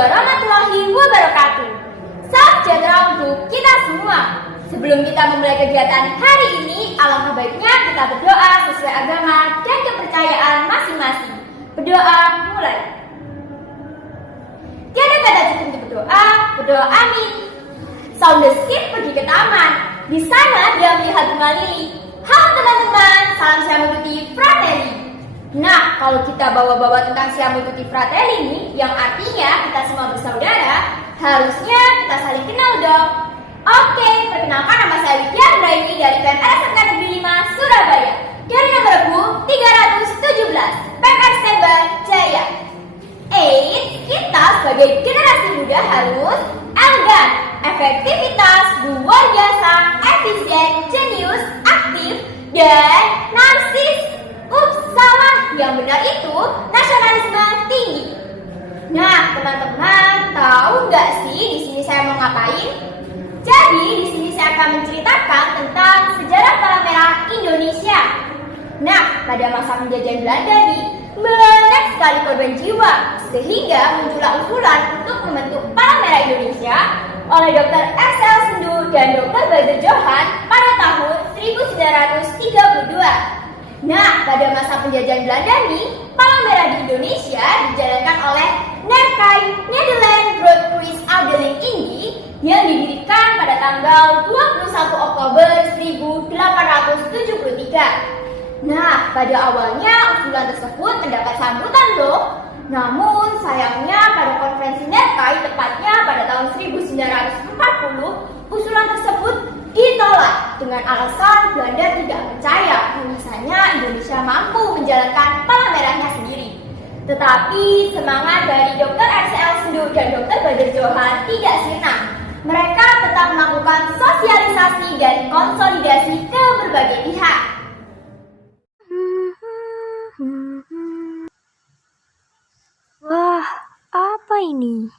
warahmatullahi wabarakatuh. Salam sejahtera untuk kita semua. Sebelum kita memulai kegiatan hari ini, alangkah baiknya kita berdoa sesuai agama dan kepercayaan masing-masing. Berdoa mulai. Tiada kata cukup untuk berdoa amin. Sound the skip pergi ke taman. Di sana dia melihat bunga lili. Halo teman-teman, salam siam mengikuti Fratelli. Nah, kalau kita bawa-bawa tentang siam mengikuti Fratelli ini, yang artinya kita semua bersaudara, harusnya kita saling kenal dong. Oke, perkenalkan nama saya Widya Andraini dari PMR SMK Negeri 5 Surabaya. Dari nomor rekening 317, PMR Steban Jaya. Kita sebagai generasi muda harus elegan, efektivitas, luar biasa, efisien, jenius, aktif, dan narsis. Salah, yang benar itu nasionalisme tinggi. Nah, teman-teman, tahu nggak sih di sini saya mau ngapain? Jadi, di sini saya akan menceritakan tentang sejarah Palang Merah Indonesia. Nah, pada masa penjajahan Belanda nih, banyak sekali korban jiwa, sehingga muncullah usulan untuk membentuk Palang Merah Indonesia oleh Dr. R.C.L. Sendu dan Dr. Bader Johan pada tahun 1932. Nah, pada masa penjajahan Belanda nih, Palang Merah di Indonesia dijalankan oleh Nerkai Nederland Rood Kruis Afdeling Indi yang didirikan pada tanggal 21 Oktober 1873. Nah, pada awalnya usulan tersebut mendapat sambutan loh. Namun, sayangnya pada konferensi Nerkai tepatnya pada tahun 1940, usulan tersebut ditolak dengan alasan Belanda tidak percaya bahwasanya Indonesia mampu menjalankan Palang Merahnya sendiri. Tetapi semangat dari Dr. R.C.L. Sendu dan Dr. Bader Johan tidak sirna. Mereka tetap melakukan sosialisasi dan konsolidasi ke berbagai pihak. Wah, apa ini?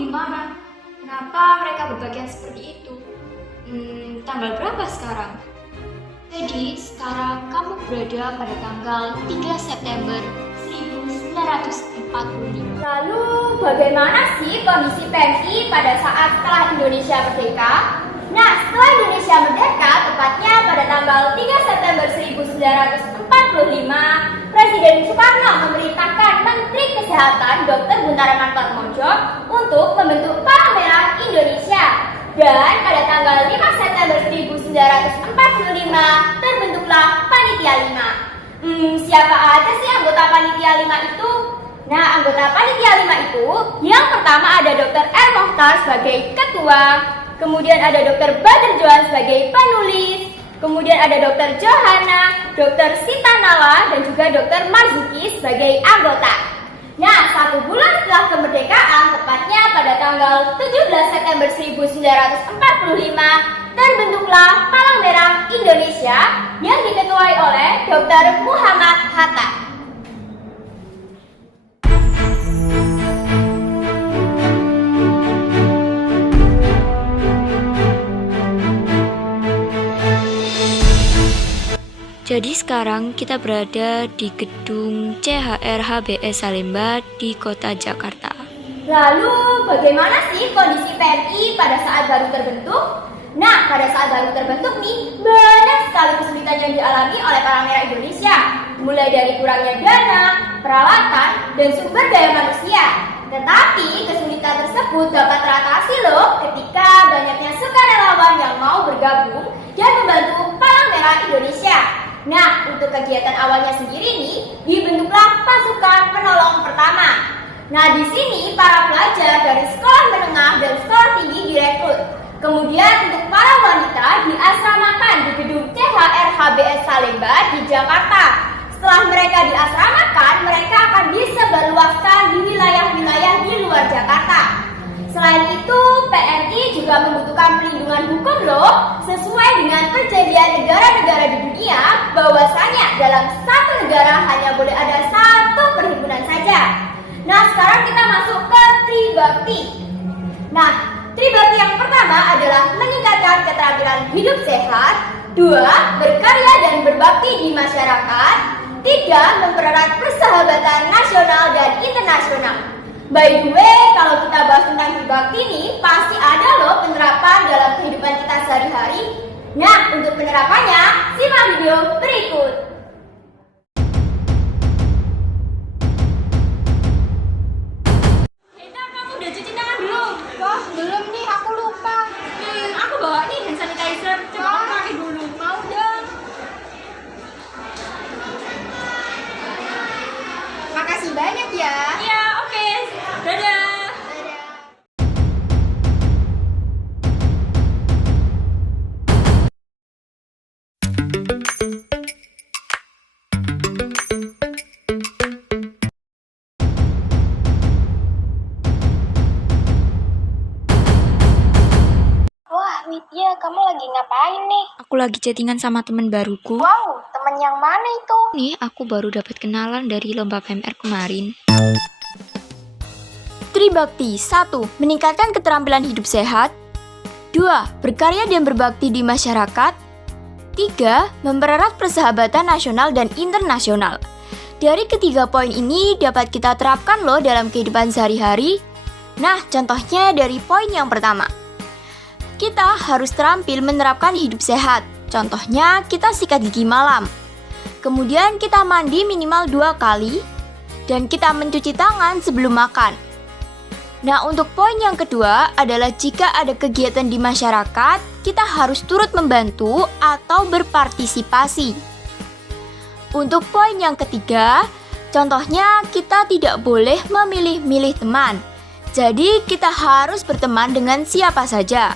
Dimana? Kenapa mereka berpakaian seperti itu? Tanggal berapa sekarang? Jadi sekarang kamu berada pada tanggal 3 September 1945. Lalu bagaimana sih kondisi PMI pada saat setelah Indonesia merdeka? Nah, setelah Indonesia merdeka, tepatnya pada tanggal 3 September 1945, Presiden Soekarno memerintahkan Menteri Kesehatan Dr. Guntaraman Patmojo untuk membentuk Palang Merah Indonesia. Dan pada tanggal 5 September 1945 terbentuklah Panitia 5. Siapa aja sih anggota Panitia 5 itu? Nah, anggota Panitia 5 itu yang pertama ada Dr. R. Mokhtar sebagai ketua, kemudian ada Dr. Bader Johan sebagai penulis, kemudian ada Dr. Johanna, Dr. Sita Nala, dan juga Dr. Marzuki sebagai anggota. Nah, 1 bulan setelah kemerdekaan, tepatnya pada tanggal 17 September 1945, terbentuklah Palang Merah Indonesia yang diketuai oleh Dr. Muhammad Hatta. Jadi sekarang kita berada di gedung CHR HBS Salemba di kota Jakarta. Lalu bagaimana sih kondisi PMI pada saat baru terbentuk? Nah, pada saat baru terbentuk nih, banyak sekali kesulitan yang dialami oleh Palang Merah Indonesia. Mulai dari kurangnya dana, peralatan, dan sumber daya manusia. Tetapi kesulitan tersebut dapat teratasi loh ketika banyaknya sukarelawan yang mau bergabung dan membantu Palang Merah Indonesia. Nah, untuk kegiatan awalnya sendiri nih, dibentuklah pasukan penolong pertama. Nah, di sini para pelajar dari sekolah menengah dan sekolah tinggi direkrut. Kemudian untuk para wanita diasramakan di gedung CHR HBS Salemba di Jakarta. Setelah mereka diasramakan, mereka akan disebarluaskan di wilayah-wilayah di luar Jakarta. Selain itu, PMI juga membutuhkan perlindungan hukum loh, sesuai dengan perjanjian negara-negara di dunia, bahwasanya dalam satu negara hanya boleh ada satu perhimpunan saja. Nah, sekarang kita masuk ke Tribakti. Nah, Tribakti yang pertama adalah meningkatkan keterampilan hidup sehat, 2. Berkarya dan berbakti di masyarakat, 3. Mempererat persahabatan nasional dan internasional. By the way, kalau kita bahas tentang Tribakti ini, pasti ada loh penerapan dalam kehidupan kita sehari-hari. Nah, untuk penerapannya, simak video berikut. Heta, kamu udah cuci tangan belum? Wah, belum nih, aku lupa. Aku bawa nih hand sanitizer. Coba kamu pakai dulu. Mau dong. Makasih banyak ya. Iya, oke. Dadah. Wah, Widya, kamu lagi ngapain nih? Aku lagi chattingan sama teman baruku. Wow, temen yang mana itu? Nih, aku baru dapat kenalan dari lomba PMR kemarin. Tribakti 1. Meningkatkan keterampilan hidup sehat, 2. Berkarya dan berbakti di masyarakat, 3. Mempererat persahabatan nasional dan internasional. Dari ketiga poin ini dapat kita terapkan loh dalam kehidupan sehari-hari. Nah, contohnya dari poin yang pertama. Kita harus terampil menerapkan hidup sehat. Contohnya, kita sikat gigi malam. Kemudian kita mandi minimal 2 kali. Dan kita mencuci tangan sebelum makan. Nah, untuk poin yang kedua adalah jika ada kegiatan di masyarakat, kita harus turut membantu atau berpartisipasi. Untuk poin yang ketiga, contohnya kita tidak boleh memilih-milih teman. Jadi, kita harus berteman dengan siapa saja.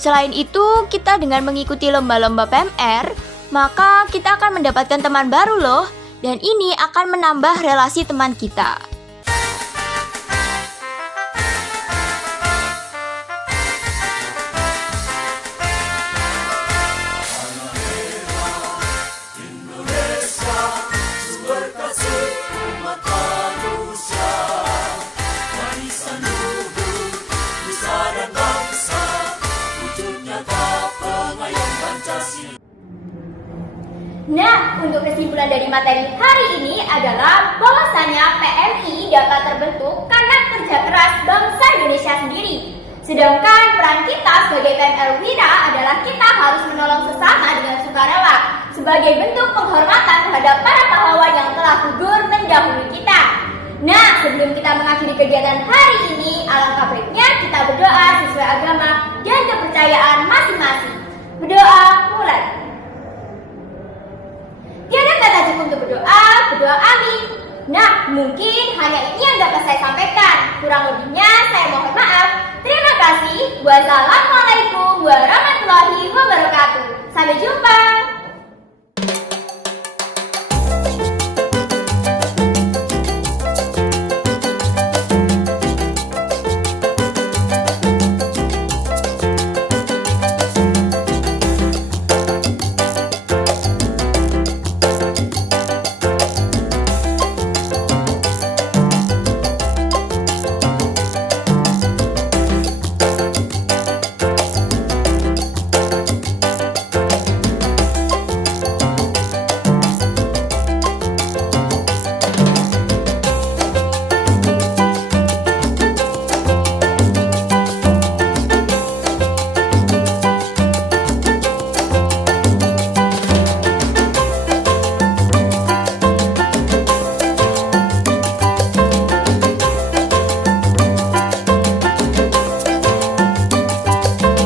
Selain itu, kita dengan mengikuti lomba-lomba PMR, maka kita akan mendapatkan teman baru loh, dan ini akan menambah relasi teman kita. Nah, untuk kesimpulan dari materi hari ini adalah bahwasanya PMI dapat terbentuk karena kerja keras bangsa Indonesia sendiri. Sedangkan peran kita sebagai PMR Wira adalah kita harus menolong sesama dengan sukarela sebagai bentuk penghormatan terhadap para pahlawan yang telah gugur mendahului kita. Nah, sebelum kita mengakhiri kegiatan hari ini, alangkah baiknya kita berdoa sesuai agama dan kepercayaan masing-masing. Berdoa mulai. Tiada kata cukup untuk berdoa amin. Nah, mungkin hanya ini yang dapat saya sampaikan. Kurang lebihnya saya mohon maaf. Terima kasih. Wassalamualaikum warahmatullahi wabarakatuh. Sampai jumpa.